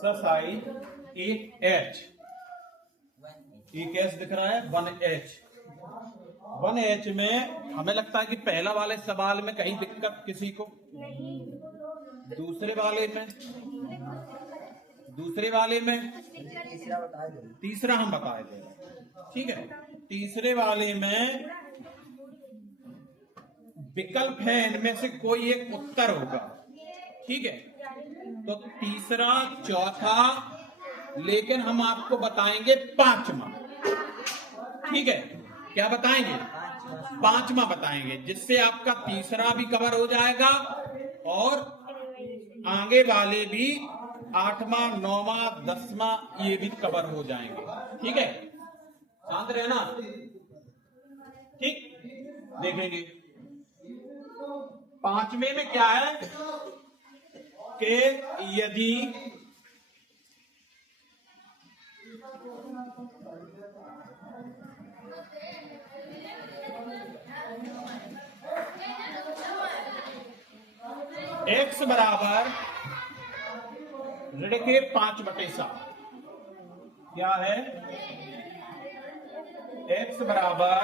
Size 1H, 1H दिख रहा है, 1H। 1H में हमें लगता है कि पहला वाले सवाल में कहीं दिक्कत किसी को, दूसरे वाले में तीसरा हम बताए थे, ठीक है। तीसरे वाले में विकल्प है, इनमें से कोई एक उत्तर होगा, ठीक है। तो तीसरा, चौथा, लेकिन हम आपको बताएंगे पांचवा, ठीक है। क्या बताएंगे? पांचवा बताएंगे, जिससे आपका तीसरा भी कवर हो जाएगा और आगे वाले भी 8वां, 9वां, 10वां ये भी कवर हो जाएंगे, ठीक है। शांत रहना, ठीक। देखेंगे पांचवें में क्या है कि यदि x बराबर ऋण के 5/7, क्या है? x बराबर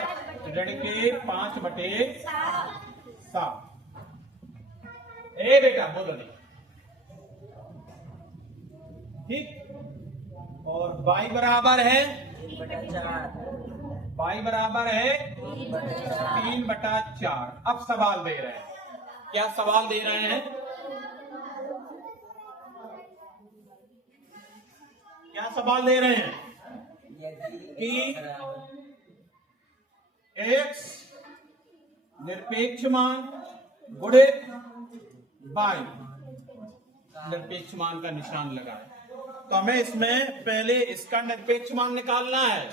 ऋण के 5/7। ए बेटा बोलो नहीं, ठीक। और y बराबर है 3/4। अब सवाल दे रहे हैं, क्या सवाल दे रहे हैं? क्या सवाल दे रहे हैं कि x निरपेक्ष मान गुणे y निरपेक्ष मान का निशान लगाए। तो हमें इसमें पहले इसका निरपेक्ष मान निकालना है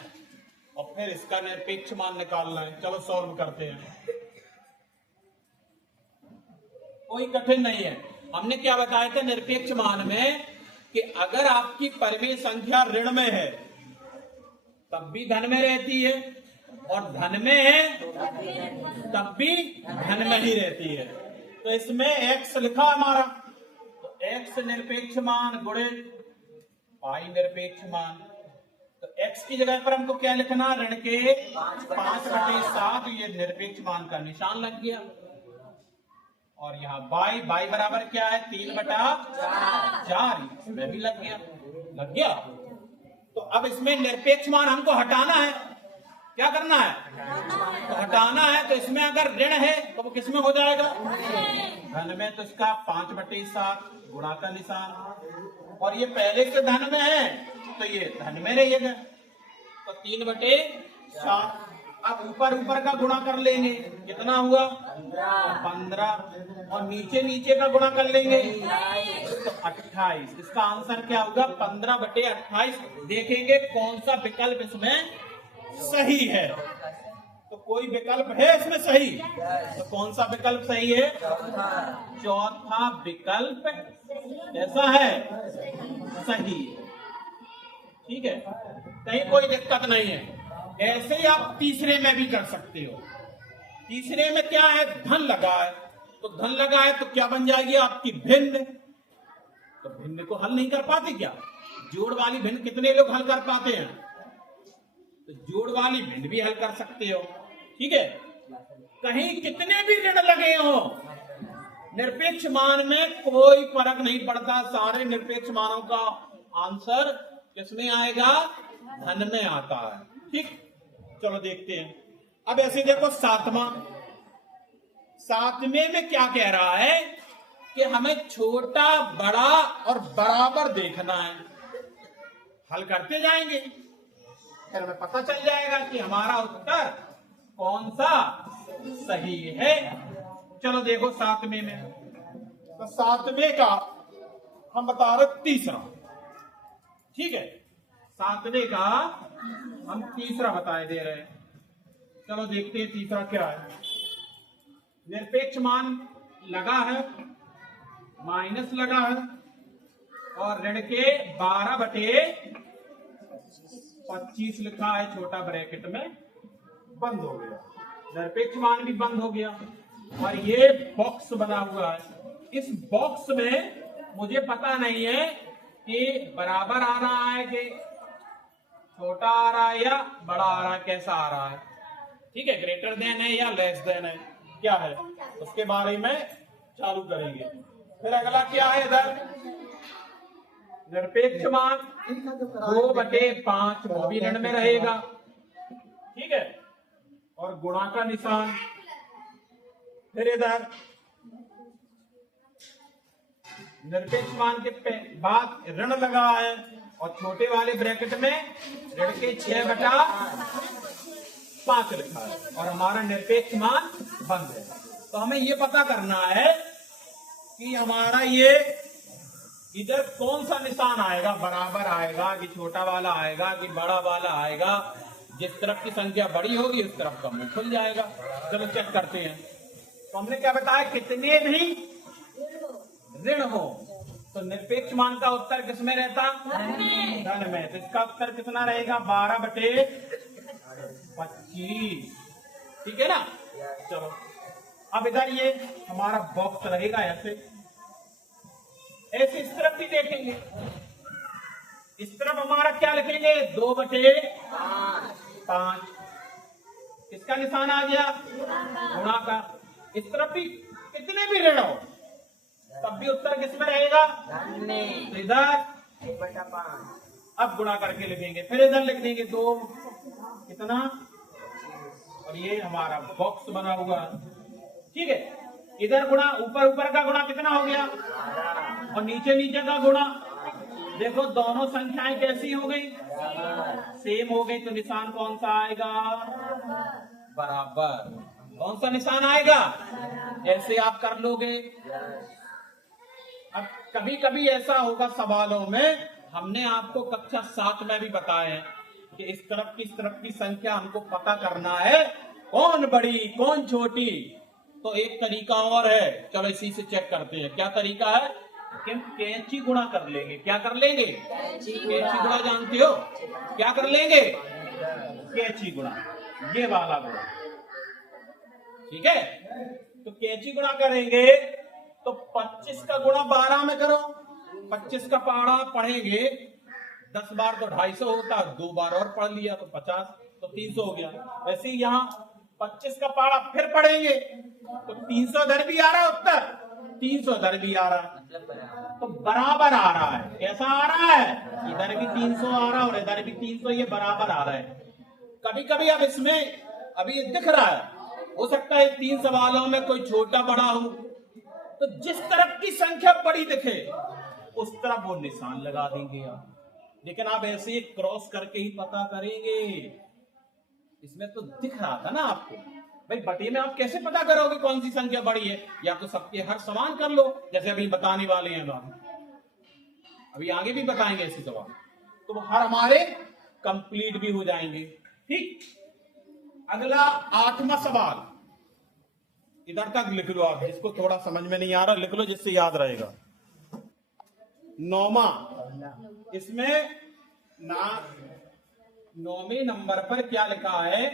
और फिर इसका निरपेक्ष मान निकालना है। चलो सॉल्व करते हैं, कोई कठिन नहीं है। हमने क्या बताया था निरपेक्ष मान में कि अगर आपकी परिमेय संख्या ऋण में है तब भी धन में रहती है, और धन में है तब भी धन में ही रहती है। तो इसमें x लिखा हमारा, तो x निरपेक्ष मान गुणे y निरपेक्ष मान। तो x की जगह पर हमको क्या लिखना? ऋण के 5/7, ये निरपेक्ष मान का निशान लग गया। और यहाँ y बराबर क्या है? 3/4, इसमें भी लग गया। तो अब इसमें निरपेक्ष मान हमको हटाना है। क्या करना है? तो हटाना है। तो इसमें अगर ऋण है तो वो किसमें हो जाएगा? धन में। तो इसका 5/7 गुणा का निशान, और ये पहले से धन में है तो ये धन में रहेगा, तो 3/7। अब ऊपर का गुणा कर लेंगे, कितना हुआ? 15, और नीचे का गुणा कर लेंगे तो 28। इसका आंसर क्या होगा? 15/28। देखेंगे कौन सा विकल्प इसमें सही है। तो कोई विकल्प है इसमें सही? तो कौन सा विकल्प सही है? चौथा विकल्प कैसा है? सही, ठीक है। कहीं कोई दिक्कत नहीं है। ऐसे ही आप तीसरे में भी कर सकते हो। तीसरे में क्या है? धन लगा है, तो धन लगा है तो क्या बन जाएगी आपकी? भिन्न। तो भिन्न को हल नहीं कर पाते क्या? जोड़ वाली भिन्न कितने लोग हल कर पाते हैं? तो जोड़ वाली भिन्न भी हल कर सकते हो, ठीक है। कहीं कितने भी ऋण लगे हो, निरपेक्ष मान में कोई फर्क नहीं पड़ता। सारे निरपेक्ष मानों का आंसर किसमें आएगा? धन में आता है, ठीक। चलो देखते हैं। अब ऐसे देखो सातवें में क्या कह रहा है कि हमें छोटा, बड़ा और बराबर देखना है। हल करते जाएंगे, फिर हमें पता चल जाएगा कि हमारा उत्तर कौन सा सही है। चलो देखो सातवें में, तो सातवें का हम बता रहे तीसरा, ठीक है। सातवें का हम तीसरा बताए दे रहे हैं। चलो देखते हैं तीसरा क्या है। निरपेक्ष मान लगा है, माइनस लगा है, और ऋण के 12/25 लिखा है छोटा ब्रैकेट में, बंद हो गया। निरपेक्ष मान भी बंद हो गया, और ये बॉक्स बना हुआ है। इस बॉक्स में मुझे पता नहीं है कि बराबर आ रहा है कि छोटा आ रहा है या बड़ा आ रहा है, कैसा आ रहा है। ठीक है, ग्रेटर देन है या लेस देन है, क्या है उसके बारे में चालू करेंगे। फिर अगला क्या है इधर, निरपेक्ष मान 2/5 वो भी ऋण में रहेगा। ठीक है, और गुणा का निशान। फिर इधर निरपेक्ष मान के बाद ऋण लगा है और छोटे वाले ब्रैकेट में ऋण के 6/5 लिखा है और हमारा निरपेक्ष मान बंद है। तो हमें ये पता करना है कि हमारा ये इधर कौन सा निशान आएगा, बराबर आएगा कि छोटा वाला आएगा कि बड़ा वाला आएगा। जिस तरफ की संख्या बड़ी होगी उस तरफ का मुंह खुल जाएगा। चलो चेक करते हैं। तो हमने क्या बताया, कितने भी ऋण हो तो निरपेक्ष मान का उत्तर किसमें रहता, धन में। तो इसका उत्तर कितना रहेगा, 12/25। ठीक है ना। चलो अब इधर ये हमारा बॉक्स रहेगा ऐसे इस तरफ भी देखेंगे। इस तरफ हमारा क्या लिखेंगे, 2/5। इसका निशान आ गया गुणा का। इस तरफ भी कितने भी ऋण हो तब भी उत्तर किसमें रहेगा, तो इधर 1/5। अब गुणा करके लिखेंगे, फिर इधर लिख देंगे 2 कितना, और ये हमारा बॉक्स बना हुआ। ठीक है, इधर गुणा, ऊपर का गुणा कितना हो गया और नीचे का गुणा। देखो दोनों संख्याएं कैसी हो गई, सेम हो गई। तो निशान कौन सा आएगा, बराबर। कौन सा निशान आएगा, ऐसे आप कर लोगे। अब कभी कभी ऐसा होगा सवालों में, हमने आपको कक्षा 7 में भी बताया है कि इस तरफ की संख्या हमको पता करना है, कौन बड़ी कौन छोटी। तो एक तरीका और है, चलो इसी से चेक करते हैं। क्या तरीका है कि हम कैंची गुणा कर लेंगे। क्या कर लेंगे, कैंची गुणा जानते हो, क्या कर लेंगे, कैंची गुणा, ये वाला गुणा। ठीक है, तो कैंची गुणा करेंगे तो 25 का गुणा 12 में करो। 25 का पहाड़ा पढ़ेंगे 10 बार तो 250 होता, 2 बार और पढ़ लिया तो 50, तो 300 हो गया। वैसे ही यहाँ 25 का पहाड़ा फिर पढ़ेंगे तो 300 इधर भी आ रहा है उत्तर, 300 इधर भी आ रहा है, तो बराबर आ रहा है। कैसा आ रहा है, इधर भी 300 आ रहा है और इधर भी 300, ये बराबर आ रहा है। कभी कभी अब इसमें अभी ये दिख रहा है, हो सकता है 3 सवालों में कोई छोटा बड़ा हो, तो जिस तरफ की संख्या बड़ी दिखे उस तरफ वो निशान लगा देंगे आप। लेकिन आप ऐसे क्रॉस करके ही पता करेंगे। इसमें तो दिख रहा था ना आपको, भाई बटे में आप कैसे पता करोगे कौन सी संख्या बड़ी है, या तो सबके हर समान कर लो जैसे अभी बताने वाले हैं बात, अभी आगे भी बताएंगे ऐसे सवाल, तो वो हर हमारे कंप्लीट भी हो जाएंगे। ठीक, अगला 8वां सवाल, इधर तक लिख लो आप, जिसको थोड़ा समझ में नहीं आ रहा लिख लो जिससे याद रहेगा। 9वां, इसमें 9वें नंबर पर क्या लिखा है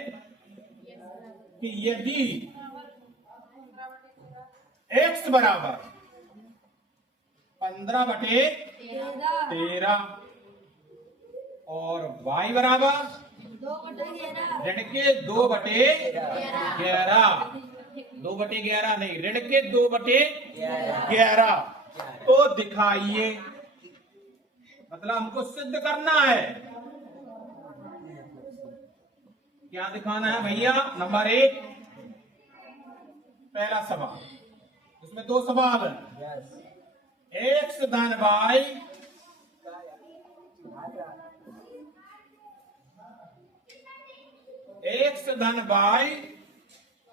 कि यदि x बराबर 15/13 और y बराबर ऋण के 2/11, 2/11 नहीं, ऋण के 2/11 तो दिखाइए। मतलब हमको सिद्ध करना है। क्या दिखाना है भैया, नंबर 1 पहला सवाल, इसमें 2 सवाल है। x धन y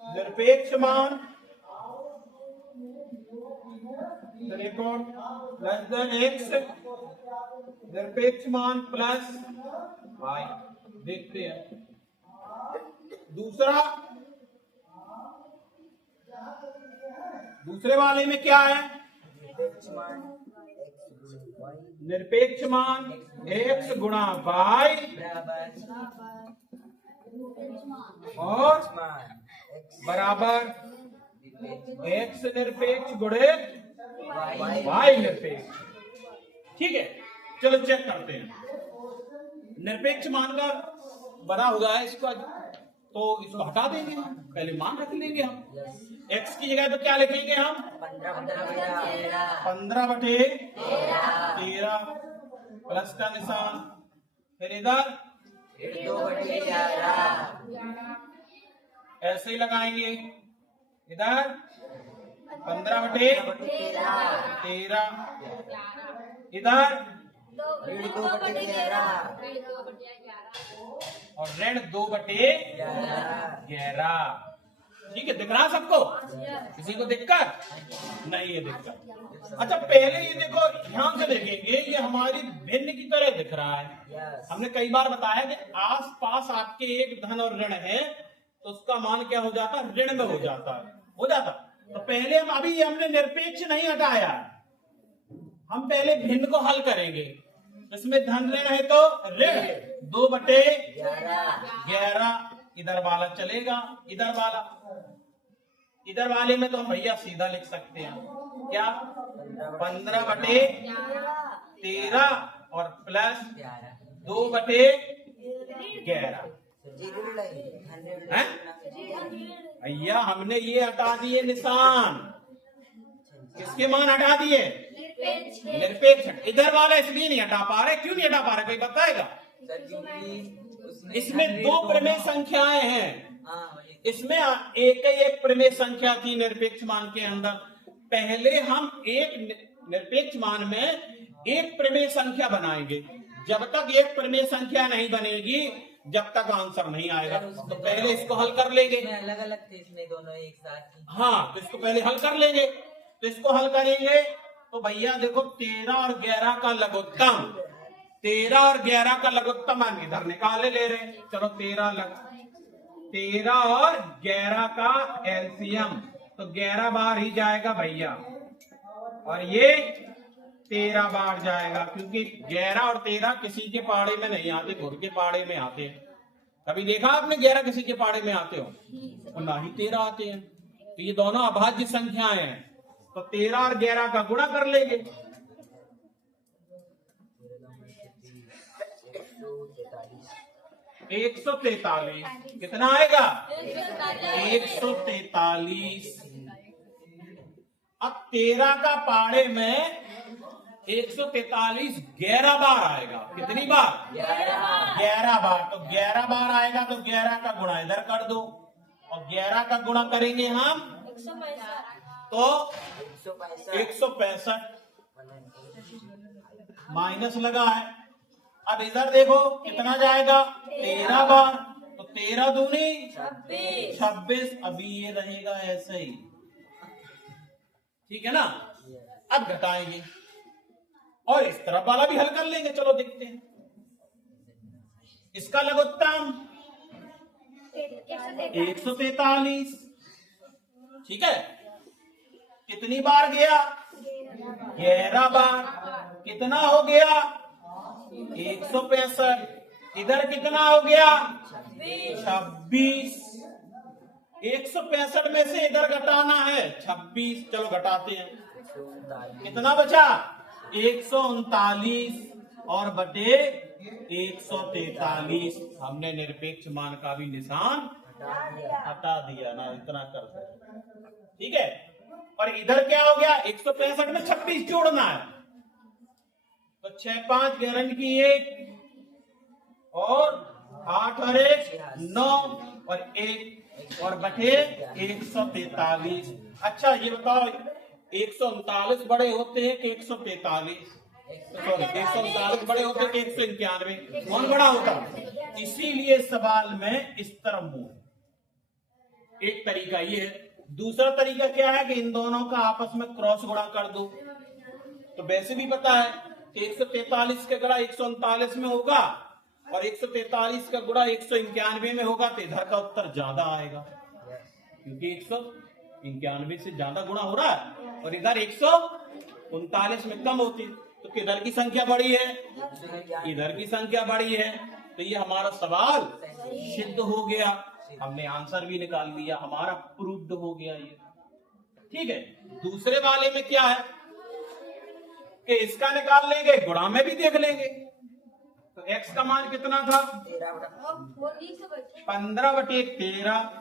निरपेक्ष मान प्लस देन x निरपेक्ष मान प्लस y। देखते हैं दूसरे वाले में क्या है, निरपेक्ष मान x गुणा y और बराबर x निरपेक्ष गुणे y निरपेक्ष। ठीक है, चलो चेक करते हैं। निरपेक्ष मान का बड़ा हुआ है इसको, तो इसको हटा देंगे हम, पहले मान रख लेंगे हम। x की जगह तो क्या लिखेंगे हम? 15/13 प्लस का निशान, फिर इधर 2/11 ऐसे ही लगाएंगे, इधर 15/13 इधर 2/11 और ऋण 2/11। ठीक है, दिख रहा सबको? किसी को दिक्कत नहीं है? दिक्कत? अच्छा, पहले ये देखो, ध्यान से देखेंगे, ये हमारी भिन्न की तरह दिख रहा है। हमने कई बार बताया कि आस पास आपके एक धन और ऋण है तो उसका मान क्या हो जाता है? ऋण में हो जाता है, हो जाता। तो पहले हम, अभी हमने निरपेक्ष नहीं हटाया, हम पहले भिन्न को हल करेंगे। इसमें धन ऋण है तो ऋण 2/11, इधर वाला चलेगा, इधर वाले में तो हम भैया सीधा लिख सकते हैं, क्या? 15/13 और प्लस 2/11 है भैया। हमने ये हटा दिए निशान, किसके मान हटा दिए? निरपेक्ष। इधर वाला इसलिए नहीं हटा पा रहे, क्यों नहीं हटा पा रहे कोई बताएगा? इसमें दो प्रमेय संख्याएं हैं, इसमें एक ही एक प्रमेय संख्या थी निरपेक्ष मान के अंदर। पहले हम एक निरपेक्ष मान में एक प्रमेय संख्या बनाएंगे, जब तक एक प्रमेय संख्या नहीं बनेगी जब तक आंसर नहीं आएगा। तो पहले इसको हल कर लेंगे, अलग अलग थे इसमें दोनों एक साथ। हाँ, तो इसको पहले हल कर लेंगे। तो इसको हल करेंगे तो भैया देखो 13 और 11 का लघुत्तम, 13 और 11 का लघुत्तम हम इधर निकाले ले रहे हैं। चलो 13 और 11 का एलसीएम तो 11 बार ही जाएगा भैया, और ये 13 बार जाएगा, क्योंकि 11 और 13 किसी के पाड़े में नहीं आते, घुर के पाड़े में आते हैं। कभी देखा आपने 11 किसी के पाड़े में आते हो? और ना ही 13 आते हैं। तो ये दोनों अभाज्य संख्याएं हैं, तो 13 और 11 का गुणा कर लेंगे। 143 कितना आएगा? 143। अब 13 का पाड़े में 143 11 बार आएगा। कितनी बार? 11 बार। तो 11 बार आएगा तो 11 का गुणा इधर कर दो, और 11 का गुणा करेंगे हम तो 165 माइनस लगा है। अब इधर देखो कितना जाएगा? 13 बार, तो 13 दूनी 26। अभी ये रहेगा ऐसे ही, ठीक है ना? अब घटाएंगे और इस तरफ वाला भी हल कर लेंगे। चलो देखते हैं। इसका लघुत्तम 143, ठीक है। कितनी बार गया? 11 बार। कितना हो गया? 165। इधर कितना हो गया? 26। 165 में से इधर घटाना है 26। चलो घटाते हैं, कितना बचा? 139 और बटे 143। हमने निरपेक्ष मान का भी निशान हटा दिया ना, इतना करते, ठीक है। और इधर क्या हो गया? 165 में 26 जोड़ना है, तो 6 5 गारंटी 1 और 8 और 1 9 और 1 और बटे 143। अच्छा ये बताओ 139 बड़े होते हैं कि 143? सॉरी 139 बड़े होते हैं कि 191? कौन बड़ा होता? इसीलिए सवाल में इस तरह मुंह। एक तरीका ये है। दूसरा तरीका क्या है कि इन दोनों का आपस में क्रॉस गुणा कर दो। तो वैसे भी पता है कि 143 का गुणा 139 में होगा और 143 का गुणा 191 में होगा, तो इधर का उत्तर ज्यादा आएगा, क्योंकि 191 से ज्यादा गुणा हो रहा है और इधर 139 में कम होती, तो किधर की संख्या बड़ी है? इधर की संख्या बड़ी है। तो ये हमारा सवाल सिद्ध हो गया, हमने आंसर भी निकाल लिया, हमारा प्रूव्ड हो गया ये, ठीक है। दूसरे वाले में क्या है? कि इसका निकाल लेंगे, गुणा में भी देख लेंगे। तो x का मान कितना था? 15/13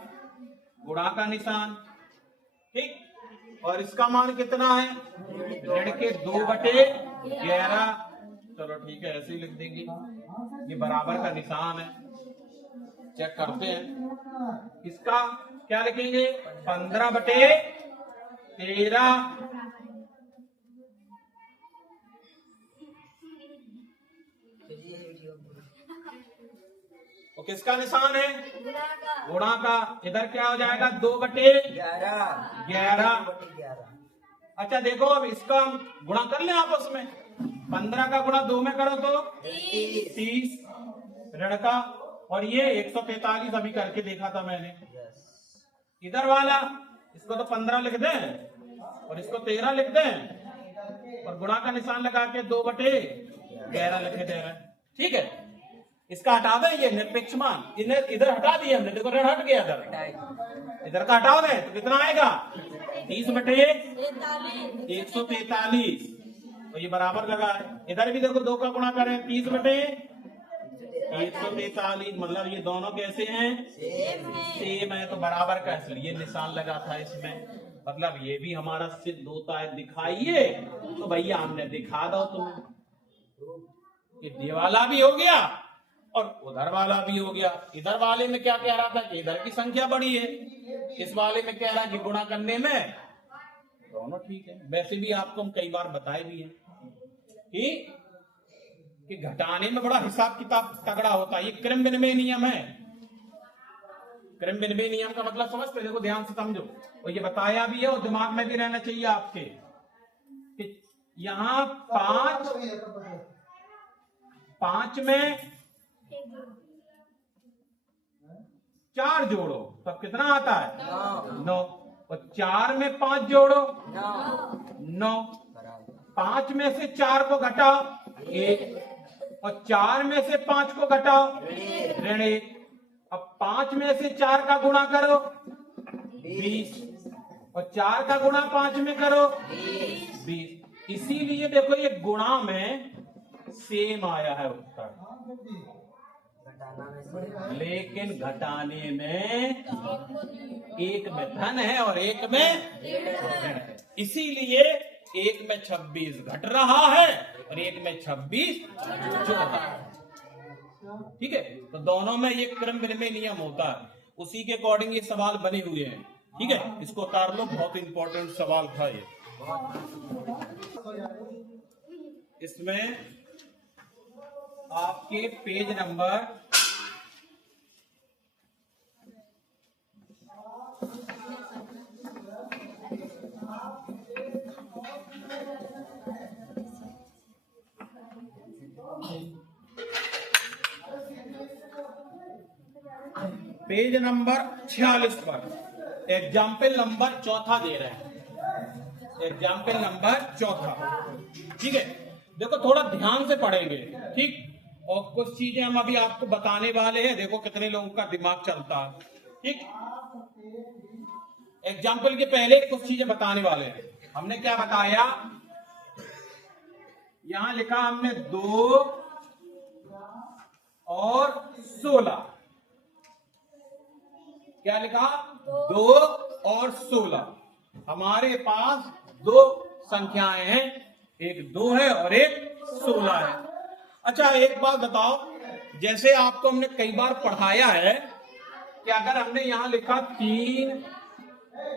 गुणा का निशान, ठीक। और इसका मान कितना है? ऋण के 2/11। चलो ठीक है, ऐसे ही लिख देंगे, ये बराबर का निशान है। चेक करते हैं, इसका क्या लिखेंगे? 15/13। तो किसका निशान है? गुणा का। इधर क्या हो जाएगा? 2/11। अच्छा देखो, अब इसका हम गुणा कर लें आपस में। 15 का गुणा 2 में करो तो 30 ऋण का, और ये 143 अभी करके देखा था मैंने। इधर वाला, इसको तो 15 लिख दें और इसको 13 लिख दें, और गुणा का निशान लगा के 2/11 लिखे दे रहे हैं, ठीक है। इसका हटा दें, ये निरपेक्ष मान इधर हटा दिए हमने, देखो ऋण हट गया, इधर का हटा दें तो कितना आएगा? 30/143। तो ये बराबर लगा है। इधर भी देखो 2 का गुणा करें, 30/143, मतलब ये दोनों कैसे हैं? सेम है, तो बराबर का इसलिए निशान लगा था इसमें। मतलब ये भी हमारा सिद्ध होता है। दिखाइए, तो भैया हमने दिखा दो तुम्हें कि ये वाला भी हो गया और उधर वाला भी हो गया। इधर वाले में क्या कह रहा था कि इधर की संख्या बड़ी है, इस वाले में कह रहा है कि गुणा करने में दोनों ठीक है। वैसे भी आपको हम कई बार बताए भी हैं कि घटाने में बड़ा हिसाब किताब तगड़ा होता है। ये क्रम विनिमय नियम है। क्रम विनिमय नियम का मतलब समझते? देखो ध्यान से समझो, और ये बताया भी है और दिमाग में भी रहना चाहिए आपके कि यहाँ 5 में 4 जोड़ो तब कितना आता है? 9। और 4 में 5 जोड़ो 9। 5 में से 4 को घटाओ 1, और 4 में से 5 को घटाओ ऋण 1। अब 5 में से 4 का गुणा करो 20, और 4 का गुणा 5 में करो 20। इसीलिए देखो ये गुणा में सेम आया है उत्तर, लेकिन घटाने में एक में धन है और एक में ऋण है। इसीलिए एक में 26 घट रहा है और एक में 26 जोड़ रहा है, ठीक है। तो दोनों में ये क्रम विनिमय नियम होता है, उसी के अकॉर्डिंग ये सवाल बने हुए हैं, ठीक है। इसको उतार लो, बहुत इंपॉर्टेंट सवाल था ये। इसमें आपके पेज नंबर 46 पर एग्जाम्पल नंबर 4 दे रहे हैं। एग्जाम्पल नंबर 4, ठीक है। देखो थोड़ा ध्यान से पढ़ेंगे, ठीक। और कुछ चीजें हम अभी आपको बताने वाले हैं, देखो कितने लोगों का दिमाग चलता है, ठीक। एग्जाम्पल के पहले कुछ चीजें बताने वाले हैं। हमने क्या बताया, यहां लिखा हमने 2 और 16। क्या लिखा? 2 और 16। हमारे पास 2 संख्याएं हैं, एक 2 है और एक 16 है। अच्छा एक बात बताओ, जैसे आपको हमने कई बार पढ़ाया है कि अगर हमने यहां लिखा 3,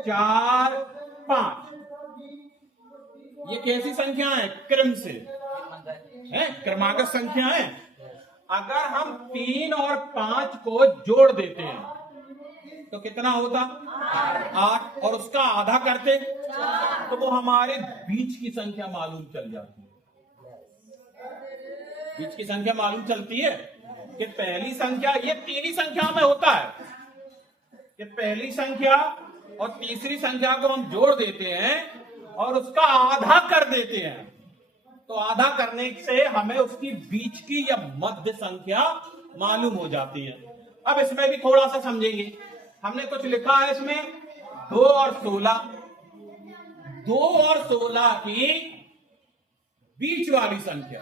4, 5, ये कैसी संख्या है? क्रम से है, क्रमागत संख्या है। अगर हम 3 और 5 को जोड़ देते हैं तो कितना होता? 8, और उसका आधा करते तो वो हमारे बीच की संख्या मालूम चल जाती है। बीच की संख्या मालूम चलती है कि पहली संख्या, ये 3 ही संख्या में होता है कि पहली संख्या और तीसरी संख्या को हम जोड़ देते हैं और उसका आधा कर देते हैं, तो आधा करने से हमें उसकी बीच की या मध्य संख्या मालूम हो जाती है। अब इसमें भी थोड़ा सा समझेंगे। हमने कुछ लिखा है इसमें 2 और 16। 2 और 16 की बीच वाली संख्या।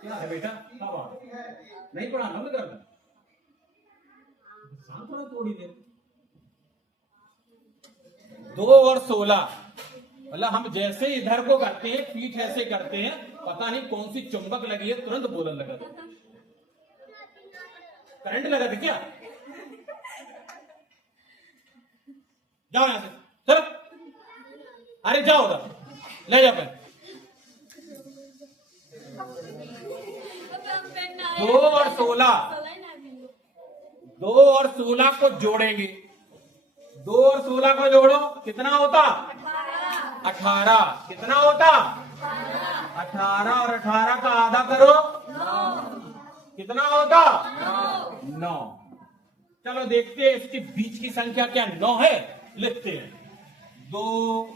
क्या है बेटा, क्या बात नहीं पढ़ाना मत करना, शांत थोड़ा थोड़ी देर। 2 और 16, मतलब हम जैसे इधर को करते हैं, पीठ ऐसे करते हैं, पता नहीं कौन सी चुंबक लगी है, तुरंत बोलन लगा था। करंट लगा था क्या? जाओ यहां से, चलो, अरे जाओ उधर, ले जाओ पेन। 2 और 16, 2 और 16 को जोड़ेंगे। 2 और 16 को जोड़ो, कितना होता? 18। कितना होता? 18 और 18 का आधा करो, 9। कितना होता? 9। चलो देखते हैं इसके बीच की संख्या क्या 9 है, लिखते हैं। 2,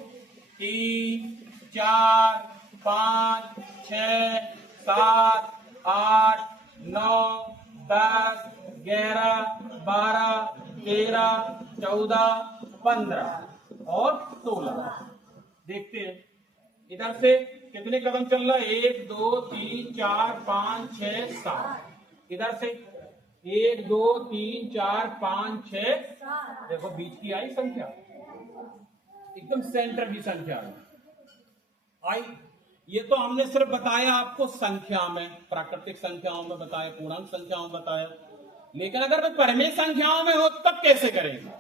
3, 4, 5, 6, 7, 8, 9, 10, 11, 12, 13, 14, 15 और 16। देखते हैं इधर से कितने कदम चल रहा है, 1, 2, 3, 4, 5, 6, 7। इधर से 1, 2, 3, 4, 5, 6, देखो बीच की आई संख्या, एकदम सेंटर की संख्या आई। ये तो हमने सिर्फ बताया आपको संख्या में, प्राकृतिक संख्याओं में बताया, पूर्णांक संख्याओं में बताया, लेकिन अगर मैं परिमेय संख्याओं में हो तब कैसे करेंगे?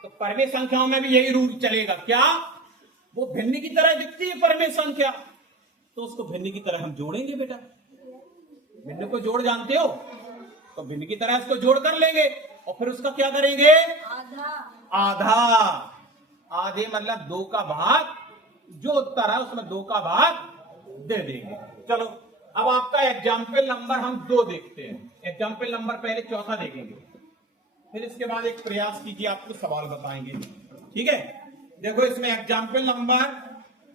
तो परिमेय संख्याओं में भी यही रूल चलेगा। क्या? वो भिन्न की तरह दिखती है परिमेय संख्या, तो उसको भिन्न की तरह हम जोड़ेंगे बेटा। भिन्न को जोड़ जानते हो, तो भिन्न की तरह इसको जोड़ कर लेंगे और फिर उसका क्या करेंगे? आधा। आधे मतलब 2 का भाग, जो उत्तर है उसमें 2 का भाग दे देंगे। चलो अब आपका एग्जाम्पल नंबर हम 2 देखते हैं। एग्जाम्पल नंबर पहले चौथा देखेंगे, फिर इसके बाद एक प्रयास कीजिए, आपको सवाल बताएंगे, ठीक है? देखो इसमें एग्जाम्पल नंबर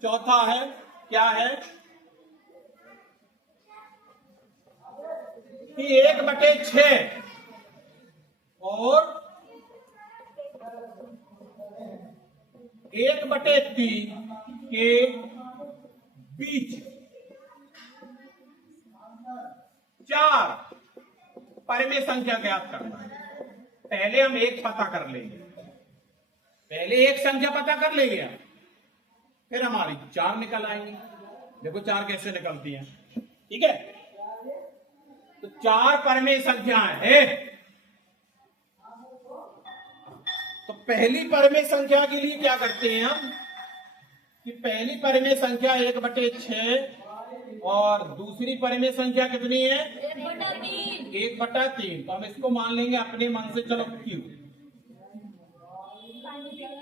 चौथा है, क्या है कि 1/6 और 1/3 के बीच 4 परिमेय संख्या ज्ञात करना है। पहले हम एक पता कर लेंगे, पहले एक संख्या पता कर लेंगे हम, फिर हमारी 4 निकल आएंगे। देखो 4 कैसे निकलती हैं, ठीक है? तो 4 परिमेय संख्याएं हैं। तो पहली परिमेय संख्या के लिए क्या करते हैं हम कि पहली परिमेय संख्या 1/6 और दूसरी परिमेय संख्या कितनी है? 1/3। तो हम इसको मान लेंगे अपने मन से, चलो क्यों,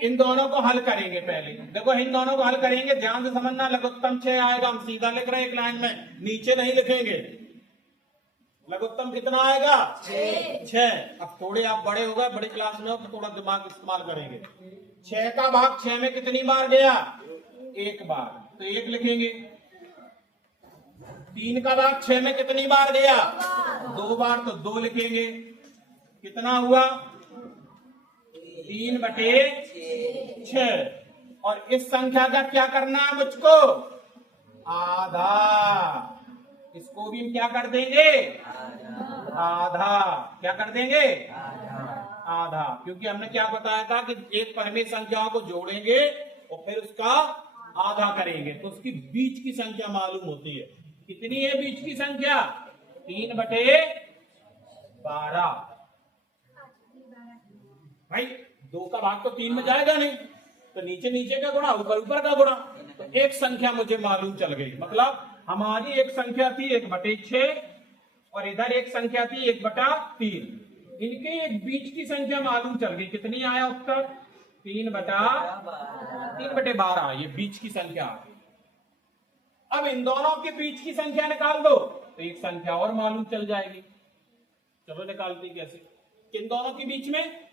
इन दोनों को हल करेंगे। पहले देखो इन दोनों को हल करेंगे, ध्यान से समझना। लघुत्तम 6 आएगा, हम सीधा लिख रहे हैं एक लाइन में, नीचे नहीं लिखेंगे। लघुत्तम कितना आएगा? 6। अब थोड़े आप बड़े हो गए, बड़ी क्लास में हो तो थोड़ा दिमाग इस्तेमाल करेंगे। 6 का भाग 6 में कितनी बार गया? 1 बार, तो 1 लिखेंगे। 3 का भाग 6 में कितनी बार गया? 2 बार, तो 2 लिखेंगे। कितना हुआ? 3/6। और इस संख्या का क्या करना है मुझको? आधा। इसको भी हम क्या कर देंगे? आधा। क्या कर देंगे? आधा। क्योंकि हमने क्या बताया था कि एक परिमेय संख्याओं को जोड़ेंगे और फिर उसका आधा करेंगे, तो उसकी बीच की संख्या मालूम होती है। कितनी है बीच की संख्या? 3/12। भाई 2 का भाग तो 3 में जाएगा नहीं, तो नीचे नीचे का गुणा, ऊपर ऊपर का गुणा। तो एक संख्या मुझे मालूम चल गई, मतलब हमारी एक संख्या थी 1/6 और इधर एक संख्या थी 1/3। इनके एक बीच की संख्या मालूम चल गई। कितनी आया उत्तर? 3/12। ये बीच की संख्या आ गई। अब इन दोनों के बीच की संख्या निकाल दो तो एक संख्या और मालूम चल जाएगी। चलो निकालते कैसे? किन दोनों के बीच में?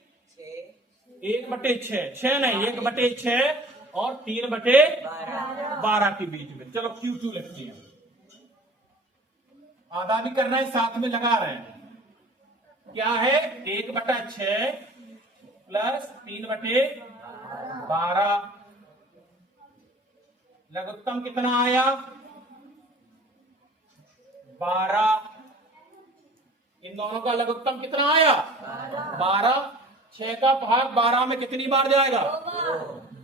1/6, 6 नहीं, 1/6 और 3/12 के बीच में। चलो Q2 लिखते हैं। आधा भी करना है, साथ में लगा रहे हैं। क्या है 1/6 प्लस 3/12। लघुत्तम कितना आया 12। इन दोनों का लघुत्तम कितना आया 12। 6 का भाग 12 में कितनी बार जाएगा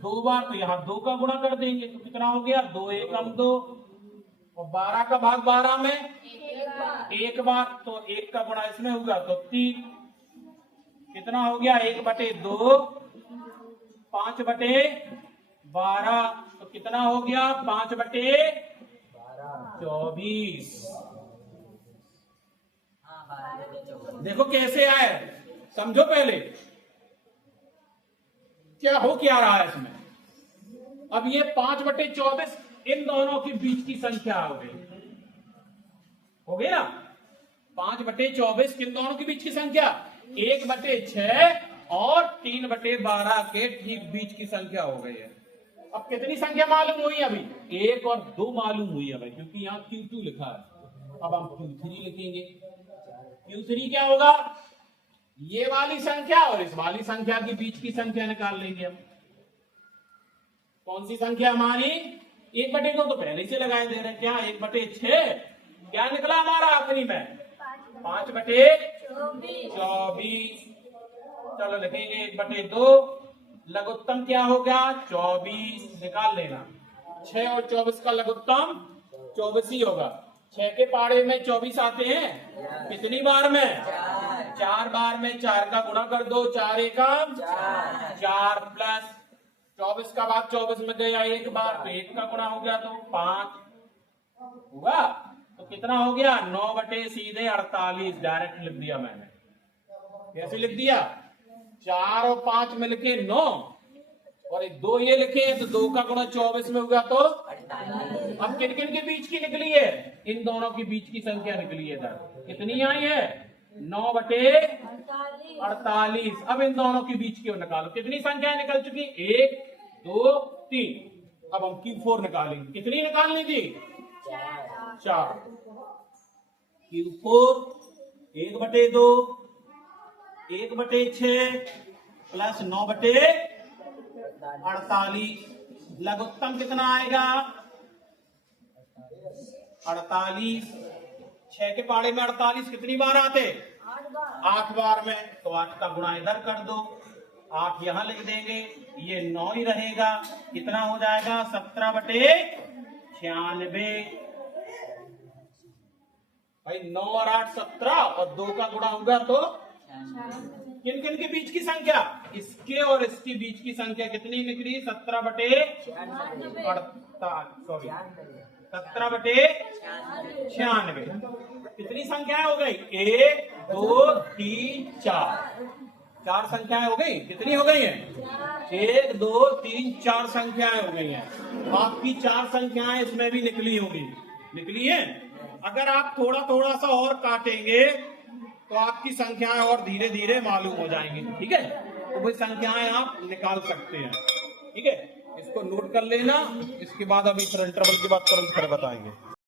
2 बार। तो यहाँ 2 का गुणा कर देंगे तो कितना हो गया 2 एकम 2, और 12 का भाग 12 में 1 बार, तो 1 का गुणा इसमें होगा तो 3। कितना हो गया 1/2 5/12, तो कितना हो गया 5/24। हाँ 12 देखो कैसे आए, समझो पहले क्या हो क्या रहा है इसमें। अब ये 5/24 इन दोनों के बीच की संख्या हो गई ना। 5/24 किन दोनों के बीच की संख्या 1/6 और 3/12 के ठीक बीच की संख्या हो गई है। अब कितनी संख्या मालूम हुई अभी 1 और 2 मालूम हुई है भाई, क्योंकि यहाँ Q2 लिखा है। अब हम Q3 लिखेंगे। Q3 क्या होगा ये वाली संख्या और इस वाली संख्या के बीच की संख्या निकाल लेंगे हम। कौन सी संख्या हमारी 1/2 तो पहले से लगाए दे रहे हैं। क्या 1/6 क्या निकला हमारा आखिरी में 5/24। चलो लिखेंगे 1/2। लघुत्तम क्या होगा 24, निकाल लेना। 6 और 24 का लघुत्तम 24 ही होगा। 6 के पाड़े में 24 आते हैं कितनी बार में 4 बार में। 4 का गुणा कर दो, 4 एकम 4 प्लस 24 का भाग 24 में गया 1 बार, तो 1 का गुणा हो गया तो 5 हुआ। तो कितना हो गया 9/48 डायरेक्ट लिख दिया मैंने। कैसे लिख दिया 4 और 5 मिलके 9 और 2 ये लिखे तो 2 का गुणा 24 में होगा तो 48। अब किन किन के बीच की निकली है इन दोनों के बीच की संख्या निकली है इधर कितनी आई है 9/48। अब इन दोनों के बीच की निकालो कितनी संख्या निकल चुकी 1 2 3। अब हम Q4 निकालेंगे। कितनी निकालनी थी 4। Q4 1/2 1/6 plus 9/48। लघुत्तम कितना आएगा 48। 6 के पाड़े में 48 कितनी बार आते 8 बार में, तो 8 का गुणा इधर कर दो, 8 यहां लिख देंगे, ये 9 ही रहेगा। कितना हो जाएगा 17/96। भाई 9 और 8 17 और 2 का गुणा होगा तो किन किन के बीच की संख्या इसके और इसके बीच की संख्या कितनी निकली 17/96। कितनी संख्याएं हो गई 1 2 3 4 संख्याएं हो गई। कितनी हो गई हैं 1 2 3 4 संख्याएं हो गई हैं। आपकी 4 संख्याएं इसमें भी निकली होंगी, निकली है। अगर आप थोड़ा थोड़ा सा और काटेंगे तो आपकी संख्याएं और धीरे धीरे मालूम हो जाएंगी। ठीक है, तो वही संख्याएं आप निकाल सकते हैं। ठीक है, इसको नोट कर लेना। इसके बाद अभी फिर इंटरवल के बाद तुरंत फिर बताएंगे।